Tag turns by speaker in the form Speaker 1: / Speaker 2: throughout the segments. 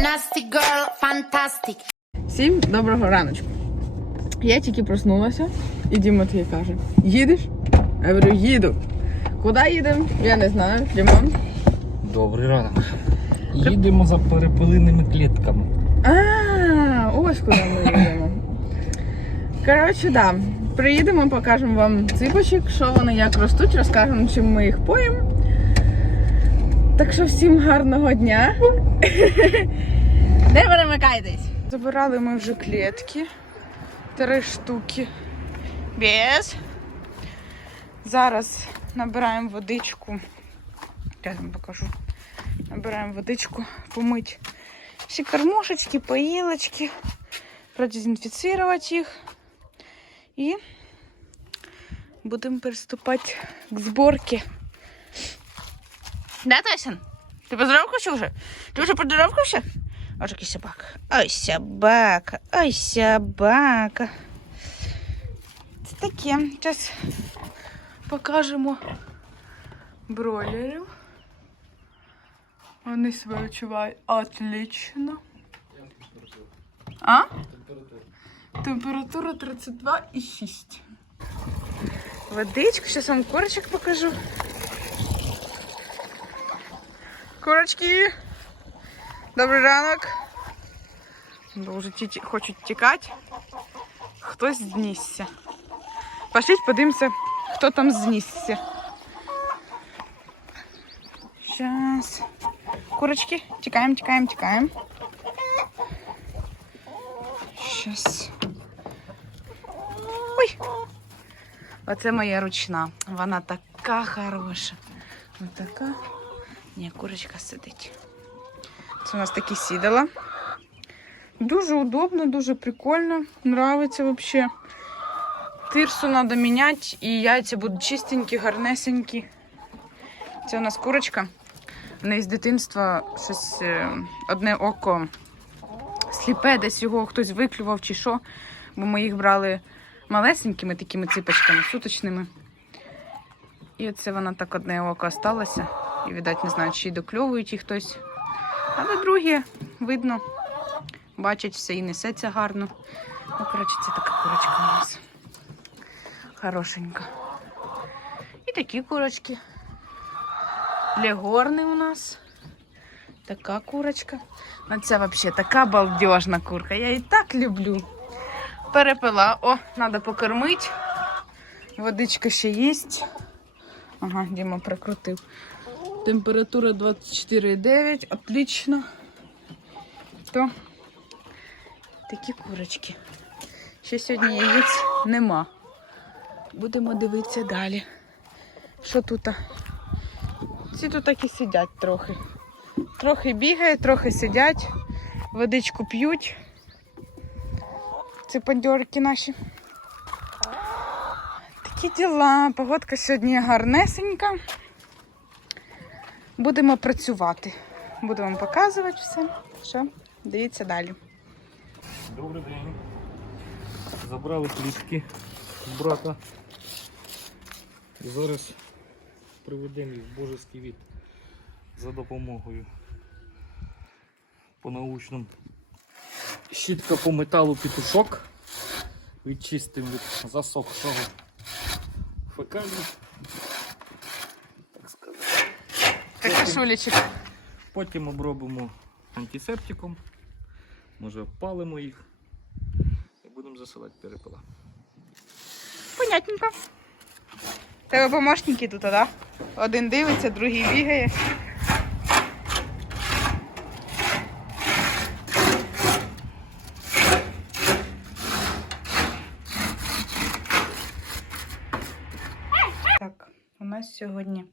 Speaker 1: nasty girl, fantastic.
Speaker 2: Всім доброго раночку. Я тільки проснулася, і Діма такий каже: їдеш? Я говорю, їду. Куди їдемо? Я не знаю. Дімон.
Speaker 3: Добрий ранок. Їдемо за перепилиними клітками.
Speaker 2: А, ось куди ми їдемо. Коротше, да. Приїдемо, покажемо вам ципочок, що вони як ростуть, розкажемо, чим ми їх поїмо. Так що всім гарного дня. Не перемикайтесь. Забирали ми вже клітки. Три штуки. Без. Зараз набираємо водичку. Я вам покажу. Набираємо водичку, помить всі кормушечки, поїлочки, продезінфіцировать їх. І будемо приступати к зборці. Да, Тайсон? Ти поздоровкався вже? Ти вже поздоровкався? Ось який собака. Ой, собака, ой, собака. Це таке. Зараз покажемо бройлерів. Вони себе відчувають отлично. А? Температура 32,6. Водичку, зараз вам корочок покажу. Курочки. Добрий ранок. Дуже ті- хочуть тікати. Хтось знісся. Пошліть подивимося, хто там знісся. Сейчас. Курочки, тікаємо, тікаємо, тікаємо. Сейчас. Ой. Оце моя ручна. Вона така хороша. Ось така. Ні, курочка сидить. Це у нас такі сідала. Дуже удобно, дуже прикольно. Нравиться вообще. Тирсу треба міняти і яйця будуть чистенькі, гарнесенькі. Це у нас курочка. В неї з дитинства щось е, одне око сліпе, десь його хтось виклював чи що. Бо ми їх брали малесенькими такими ципочками, суточними. І оце вона так одне око осталося. І, видать, не знаю, чи докльовують їх хтось. Але другі видно, бачать все і несеться гарно. Ну, коротше, це така курочка у нас. Хорошенька. І такі курочки. Легорни у нас. Така курочка. Ну, це взагалі така балдежна курка. Я її так люблю. Перепила. О, треба покормити. Водичка ще є. Ага, Діма прикрутив. Температура 24,9. Отлично. То такі курочки. Ще сьогодні яєць нема. Будемо дивитися далі. Що тут? Ці тут так і сидять трохи. Трохи бігають, трохи сидять, водичку п'ють. Це пандьорки наші. Такі діла. Погодка сьогодні гарнесенька. Будемо працювати. Буду вам показувати все. Що? Дивіться далі.
Speaker 3: Добрий день. Забрали клітки з брата. І зараз приведемо їх в божеский від за допомогою по научному. Щітка по металу петушок. Відчистимо від засохшого фекалію. Так Потім обробимо антисептиком, може опалимо їх і будемо засилати перепила.
Speaker 2: Понятненько. Тебе помощники тут, так? Да? Один дивиться, другий бігає. Так, у нас сьогодні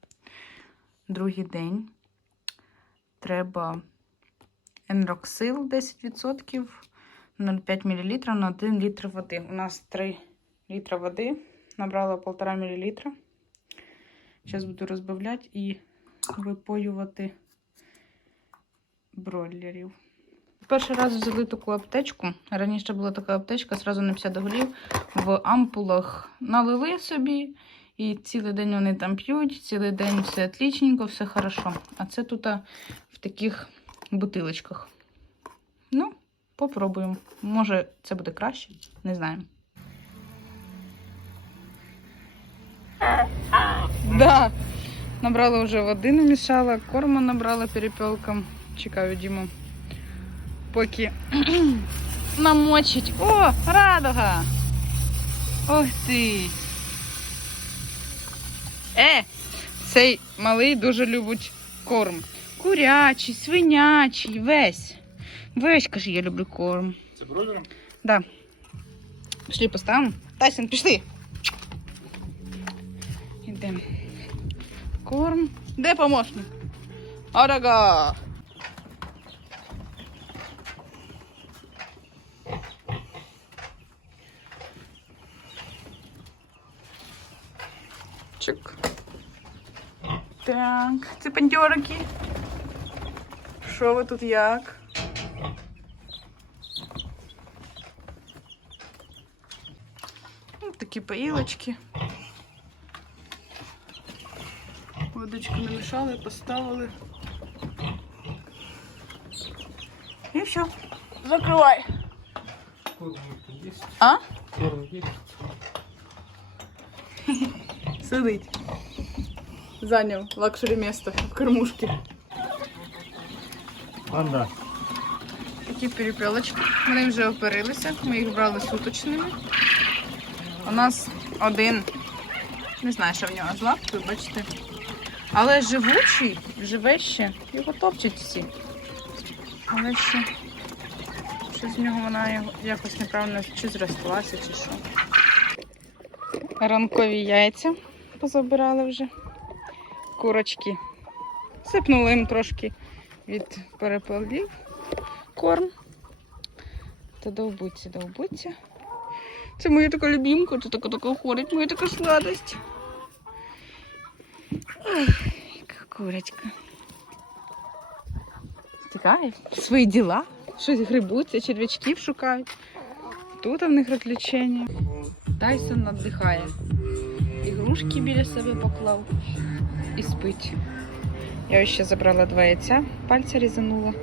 Speaker 2: другий день. Треба енроксил 10%, 0,5 мл на 1 літр води. У нас 3 літра води. Набрала 1,5 мл. Зараз буду розбавляти і випоювати бройлерів. Перший раз взяли таку аптечку. Раніше була така аптечка, зразу на 50 голів. В ампулах налили собі. І цілий день вони там п'ють, цілий день все отлічненько, все хорошо. А це тут в таких бутилочках. Ну, Попробуємо. Може, це буде краще, не знаю. Да. Набрала вже води, намішала, корму набрала перепелкам. Чекаю Діму. Поки намочить. О, радуга! Ох ти! Е! Цей малий дуже любить корм. Курячий, свинячий, весь. Весь, каже, я люблю корм.
Speaker 3: Це бройлером?
Speaker 2: Да. Пішли поставимо. Тайсон, пішли. Ідемо. Корм. Де помощник? Орага. Чик. Так, це пандьорики. Що ви тут як? Ну, такі поїлочки. Водичку намішали, поставили. І все. Закривай.
Speaker 3: Корм є.
Speaker 2: А?
Speaker 3: Корм є.
Speaker 2: Сидить. Зайняв лакшері місто в кормушці.
Speaker 3: Анда.
Speaker 2: Такі перепілочки. Вони вже оперилися. Ми їх брали суточними. У нас один, не знаю, що в нього з лапкою, бачите. Але живучий, живе ще. Його топчуть всі. Але ще. Що з нього вона якось неправильно чи зростлася, чи що. Ранкові яйця позабирали вже. Курочки. Сипнули їм трошки від перепелів корм. Та довбуться, довбуться. Це моя така любімка, це така така ходить, моя така сладость. Ой, яка курочка. Стикає свої діла, щось грибуться, черв'ячків шукають. Тут в них розлічення. Тайсон віддихає. Ігрушки біля себе поклав і спить. Я ще забрала два яйця, пальця різанула.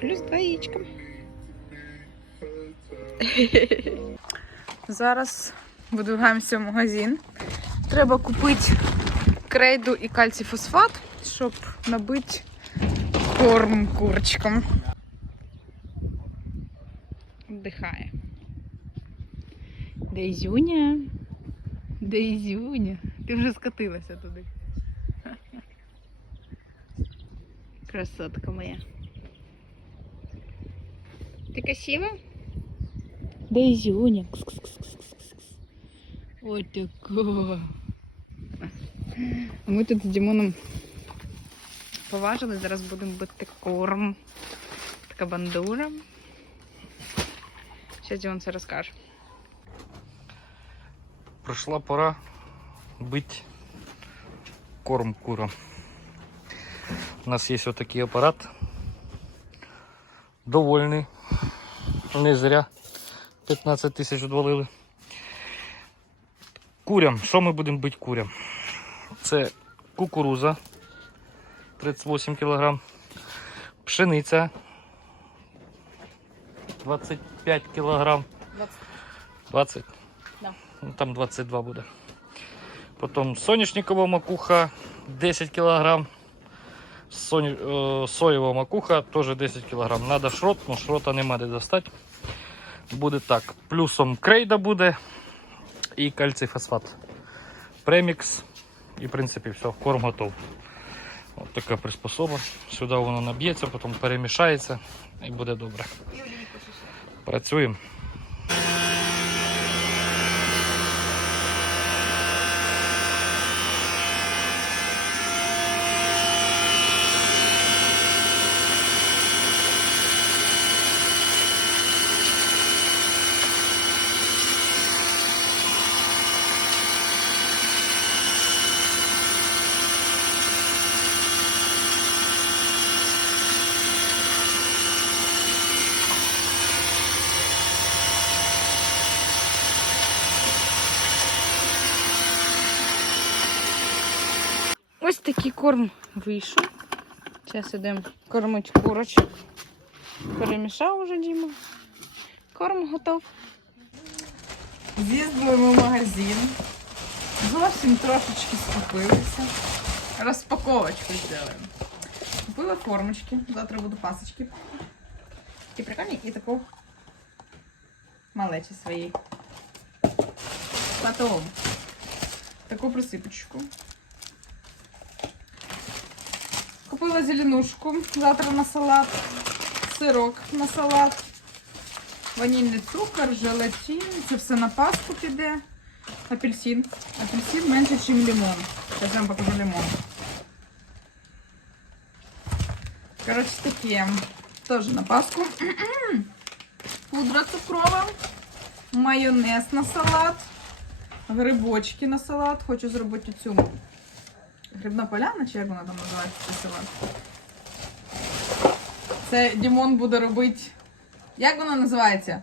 Speaker 2: Плюс два яєчка. Зараз видвигаємося в магазин. Треба купити крейду і кальцій фосфат, щоб набити корм курочкам. Вдихає. Дейзюня. Дейзюня. Ти вже скотилася туди. Красотка моя. Ти красива? Дейзюня. Ось така. А ми тут з Дімоном поважили, зараз будемо бити корм. Така бандура. Зараз Дімон все розкаже.
Speaker 3: Прийшла пора бити корм курам. У нас є отакий апарат. Довольний. Не зря 15 тисяч відвалили. Курям. Що ми будемо бити курям? Це кукуруза 38 кг, пшениця 25 кг. 20? Ну, там 22 буде. Потім соняшникова макуха 10 кг. Соня... Соєва макуха теж 10 кг. Надо шрот, але шрота нема де достати. Буде так. Плюсом крейда буде і кальцій фосфат. Премікс. І в принципі все, корм готов. Ось така приспособа. Сюди воно наб'ється, потім перемішається і буде добре. Працюємо.
Speaker 2: Ось такий корм вийшов. Зараз ідемо кормити курочок. Перемішав уже Діма. Корм готов. З'їздили магазин. Зовсім трошечки скупилися. Розпаковочку зробимо. Купила формочки. Завтра буду пасочки. Такі прикольні і таку малечі своїй. Потом таку присипочку. Купила зеленушку завтра на салат, сирок на салат, ванільний цукор, желатин, це все на паску піде. Апельсин. Апельсин менше, ніж лимон. Зараз вам покажу лимон. Коротше, таке. Теж на паску. Пудра цукрова, майонез на салат, грибочки на салат. Хочу зробити цю грибна поляна, чи як вона там називається цей салат. Це Дімон буде робити. Як вона називається?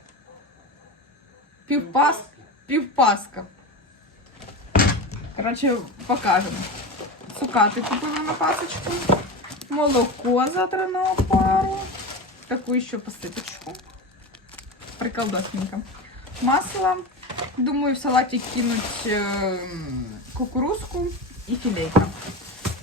Speaker 2: Півпас... Півпаска. Коротше, покажемо. Цукати купила на пасочку. Молоко завтра на опару. Таку ще посипочку. Приколдосненько. Масло. Думаю, в салаті кинуть е, кукурузку і філейка.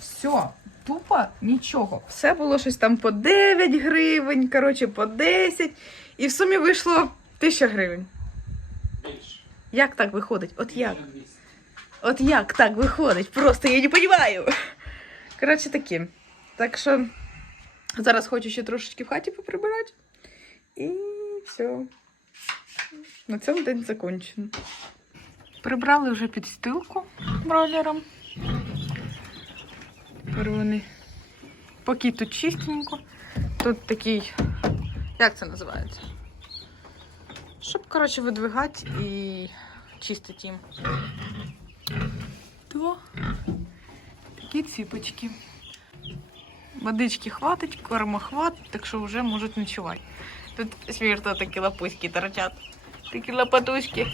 Speaker 2: Все, тупо нічого. Все було щось там по 9 гривень, коротше, по 10. І в сумі вийшло 1000 гривень. Як так виходить? От як? От як так виходить? Просто я не розумію. Коротше, такі. Так що зараз хочу ще трошечки в хаті поприбирати. І все. На цьому день закончено. Прибрали вже підстилку бройлером. Тепер. Поки тут чистенько. Тут такий. Як це називається? Щоб, коротше, видвигати і чистити їм. То такі ціпочки. Водички хватить, корма хватить, так що вже можуть ночувати. Тут смішно такі лапуськи торчать. Такі лопатуськи.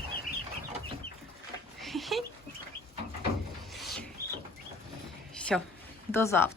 Speaker 2: Все, до завтра.